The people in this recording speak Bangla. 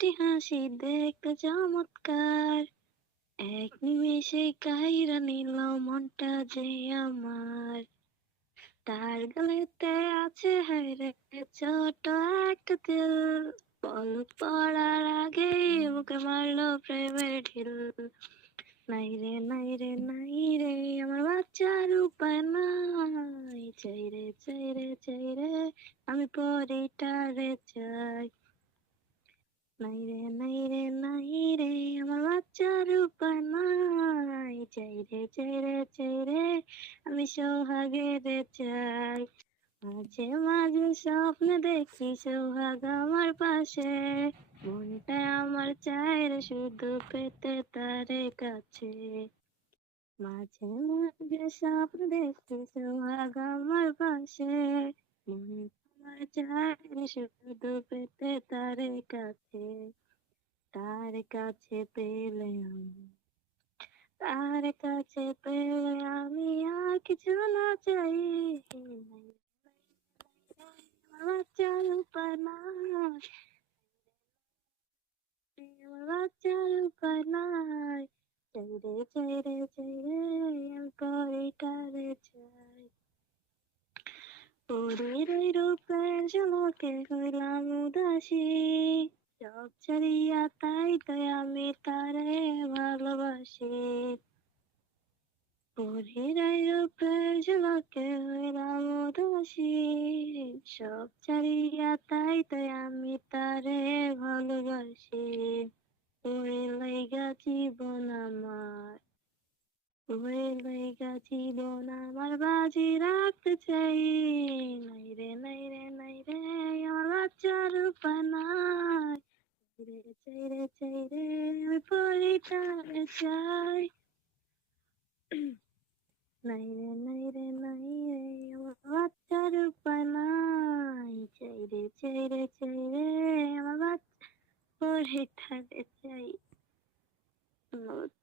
মিষ্টি হাসি দেখতে চমৎকার, এক নিমেষে কাইরা নিল মনটা যে আমার। তার গলেতে আছে হায়রে ছোট একটা তিল, পলক পড়ার আগেই বুকে মারলো প্রেমের ঢিল। নাই রে নাই রে নাই রে আমার বাচ্চার উপায় নাই, চাই রে চাই রে চাই রে আমি পরিটারে চাই। নাই রে নাই রে নাই রে আমার বাচ্চার উপায় নাই, চাই রে চাই রে চাই রে আমি সোহাগের চাই। মাঝে মাঝে স্বপ্নে দেখি সোহাগ আমার পাশে, মনটা আমার চায় রে শুধু পেতে তারে কাছে। মাঝে মাঝে স্বপ্ন দেখি সোহাগ আমার পাশে, মনটা আমার চায় রে শুধু পেতে তারে কাছে। তার কাছে পেলে আমি, তার কাছে পেলে আমি আর কিছু না চাই। আমার বাচ্চার উপায় নাই, আমার বাচ্চার উপায় নাই, চাই রে চাই রে চাই রে আমি পরিটারে চাই। পরীর ওই রূপের ঝলকে হইলাম উদাসী, সব ছাড়িয়া তাই তো আমি তারে ভালোবাসি। পরীর ওই রূপের ঝলকে হইলাম উদাসী, সব ছাড়িয়া তাই তো আমি তারে ভালোবাসি। ওরে লাইগা জীবন আমার, ওরে লাইগা জীবন আমার বাজি রাখতে চাই। নাই রে নাই রে নাই রে আমার বাচ্চার উপায় নাই, রে চাই রে চাই রে আমি পরিটারে চাই। নাই রে নাই রে নাই রে আমার বাচ্চার উপায় নাই, চাই রে চাই রে চাই রে আমার বাচ্চা পরিটারে চাই। ধন্যবাদ।